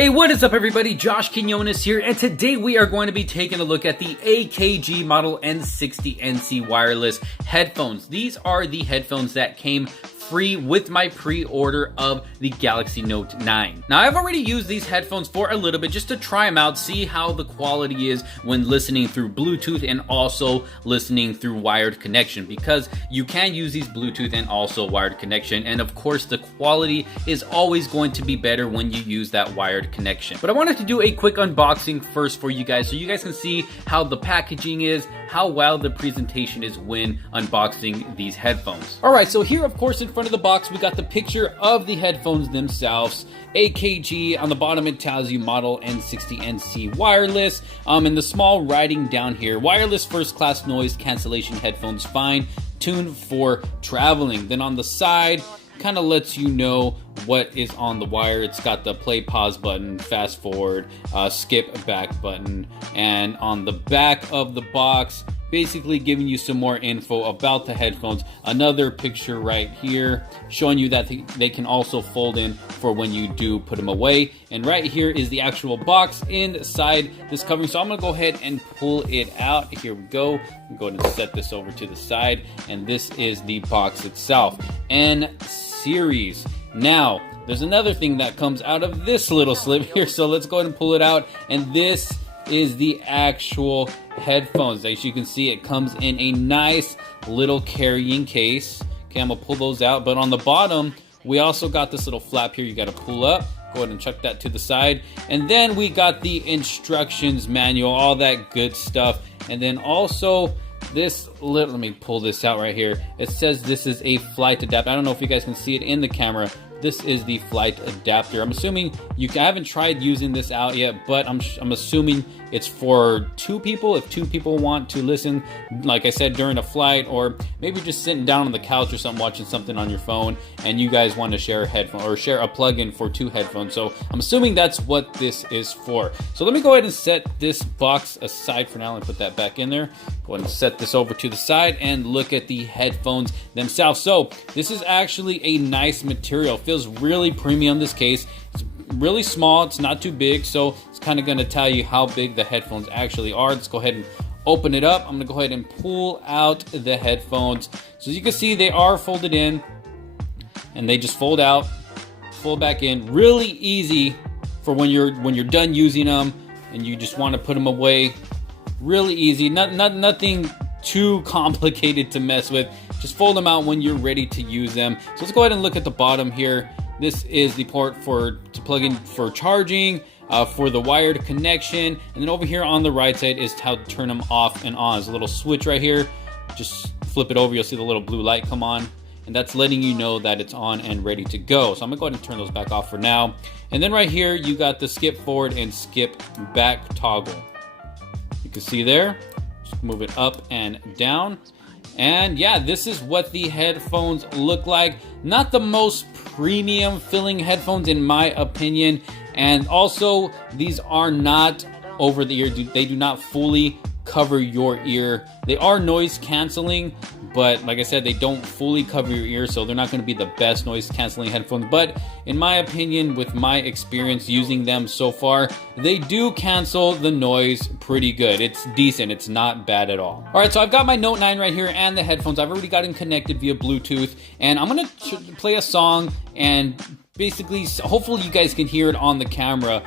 Hey, what is up everybody? Josh Quinones here, and today we are going to be taking a look at the AKG model N60 NC wireless headphones. These are the headphones that came free with my pre-order of the Galaxy Note 9. Now, I've already used these headphones for a little bit just to try them out, see how the quality is when listening through Bluetooth and also listening through wired connection, because you can use these Bluetooth and also wired connection, and of course the quality is always going to be better when you use that wired connection. But I wanted to do a quick unboxing first for you guys so you guys can see how the packaging is, how well the presentation is when unboxing these headphones. Alright, so here of course in front of the box we got the picture of the headphones themselves. AKG, on the bottom it tells you model N60 NC wireless, and the small writing down here, wireless first class noise cancellation headphones, fine tuned for traveling. Then on the side kind of lets you know what is on the wire. It's got the play pause button, fast forward, skip back button, and on the back of the box basically giving you some more info about the headphones. Another picture right here showing you that they can also fold in for when you do put them away. And right here is the actual box inside this covering. So I'm gonna go ahead and pull it out. Here we go. I'm going to set this over to the side, and this is the box itself. N-Series. Now, there's another thing that comes out of this little slip here, so let's go ahead and pull it out, and this is the actual headphones. As you can see, it comes in a nice little carrying case. Okay, I'm gonna pull those out, but on the bottom we also got this little flap here you got to pull up. Go ahead and chuck that to the side, and then we got the instructions manual, all that good stuff. And then also this little, let me pull this out right here. It says this is a flight adapter. I don't know if you guys can see it in the camera. This is the flight adapter. I'm assuming I haven't tried using this out yet, but I'm assuming it's for two people. If two people want to listen, like I said, during a flight, or maybe just sitting down on the couch or something, watching something on your phone, and you guys want to share a headphone or share a plug-in for two headphones. So I'm assuming that's what this is for. So let me go ahead and set this box aside for now and put that back in there. Go ahead and set this over to the side and look at the headphones themselves. So this is actually a nice material. Feels really premium, this case. It's really small, it's not too big, so it's kind of going to tell you how big the headphones actually are. Let's go ahead and open it up. I'm going to go ahead and pull out the headphones. So as you can see, they are folded in, and they just fold out, fold back in. Really easy for when you're done using them and you just want to put them away. Really easy, nothing too complicated to mess with. Just fold them out when you're ready to use them. So let's go ahead and look at the bottom here. This is the port to plug in for charging, for the wired connection, and then over here on the right side is how to turn them off and on. There's a little switch right here. Just flip it over, you'll see the little blue light come on, and that's letting you know that it's on and ready to go. So I'm gonna go ahead and turn those back off for now. And then right here you got the skip forward and skip back toggle. You can see there, just move it up and down. And yeah, this is what the headphones look like. Not the most premium feeling headphones in my opinion. And also, these are not over the ear. They do not fully cover your ear. They are noise canceling, but like I said, they don't fully cover your ear, so they're not going to be the best noise canceling headphones. But in my opinion, with my experience using them so far, they do cancel the noise pretty good. It's decent, it's not bad at all. All right, so I've got my Note 9 right here and the headphones. I've already got them connected via Bluetooth, and I'm gonna play a song, and basically, hopefully you guys can hear it on the camera,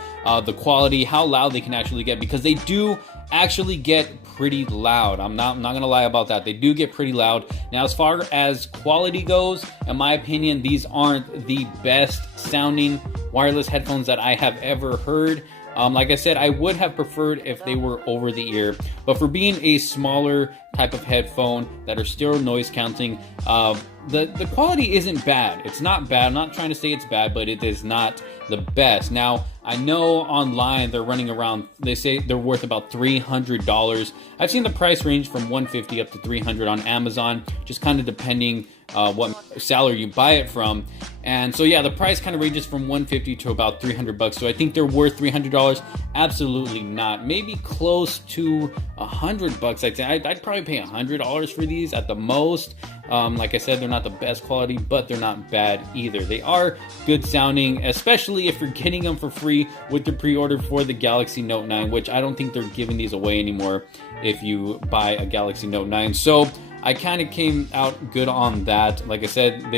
the quality, how loud they can actually get, because they do actually get pretty loud. I'm not gonna lie about that. They do get pretty loud. Now, as far as quality goes, in my opinion, these aren't the best sounding wireless headphones that I have ever heard. Like I said, I would have preferred if they were over the ear, but for being a smaller type of headphone that are still noise canceling, the quality isn't bad. It's not bad. I'm not trying to say it's bad, but it is not the best. Now, I know online they're running around, they say they're worth about $300. I've seen the price range from $150 up to $300 on Amazon, just kind of depending what seller you buy it from. And so yeah, the price kind of ranges from $150 to about $300. So I think they're worth $300. Absolutely not. Maybe close to $100. I'd say I'd probably pay $100 for these at the most. Like I said, they're not the best quality, but they're not bad either. They are good sounding, especially if you're getting them for free with your pre-order for the Galaxy Note 9, which I don't think they're giving these away anymore if you buy a Galaxy Note 9. So I kind of came out good on that. Like I said,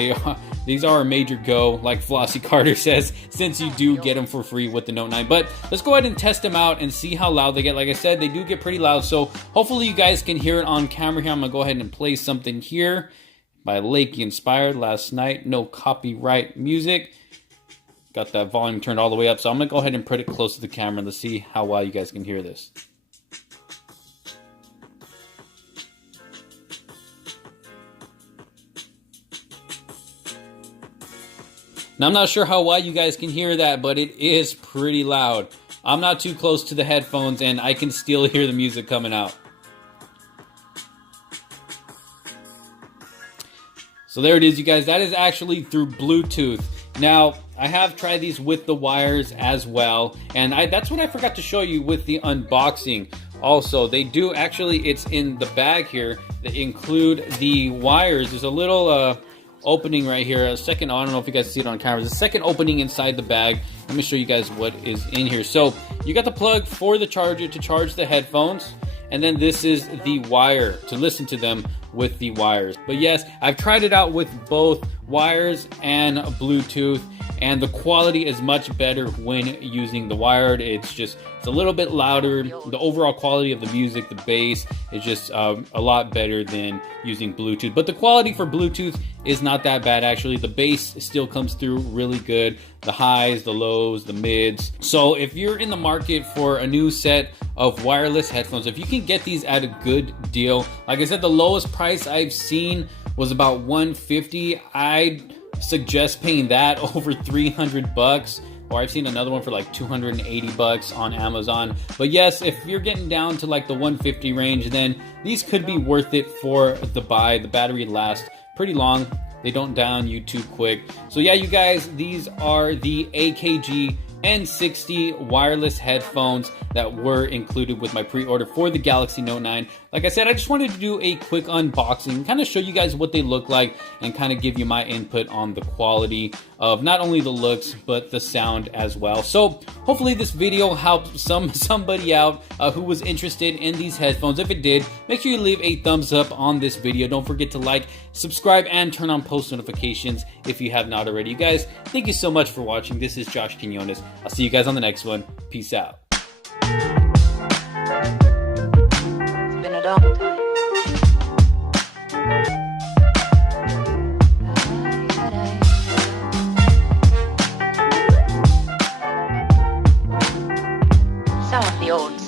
these are a major go, like Flossie Carter says, since you do get them for free with the Note 9. But let's go ahead and test them out and see how loud they get. Like I said, they do get pretty loud, so hopefully you guys can hear it on camera here. I'm gonna go ahead and play something here by Lakey Inspired, Last Night, no copyright music. Got that volume turned all the way up, so I'm gonna go ahead and put it close to the camera. Let's see how well you guys can hear this. Now, I'm not sure how well you guys can hear that, but it is pretty loud. I'm not too close to the headphones, and I can still hear the music coming out. So there it is, you guys. That is actually through Bluetooth. Now, I have tried these with the wires as well, and that's what I forgot to show you with the unboxing. Also, they do actually, it's in the bag here, they include the wires. There's a little opening right here, a second, I don't know if you guys see it on camera, there's a second opening inside the bag. Let me show you guys what is in here. So you got the plug for the charger to charge the headphones, and then this is the wire to listen to them with the wires. But yes, I've tried it out with both wires and Bluetooth, and the quality is much better when using the wired. It's a little bit louder. The overall quality of the music, the bass, is just a lot better than using Bluetooth. But the quality for Bluetooth is not that bad, actually. The bass still comes through really good. The highs, the lows, the mids. So if you're in the market for a new set of wireless headphones, if you can get these at a good deal, like I said, the lowest price I've seen was about $150. I'd suggest paying that over 300 bucks, or I've seen another one for like 280 bucks on Amazon. But yes, if you're getting down to like the 150 range, then these could be worth it for the buy. The battery lasts pretty long. They don't down you too quick. So yeah, you guys, these are the AKG N60 wireless headphones that were included with my pre-order for the Galaxy Note 9. Like I said, I just wanted to do a quick unboxing, kind of show you guys what they look like, and kind of give you my input on the quality of not only the looks, but the sound as well. So hopefully this video helped somebody out who was interested in these headphones. If it did, make sure you leave a thumbs up on this video. Don't forget to like, subscribe, and turn on post notifications if you have not already. You guys, thank you so much for watching. This is Josh Quinones. I'll see you guys on the next one. Peace out. It's been a long time. Some of the old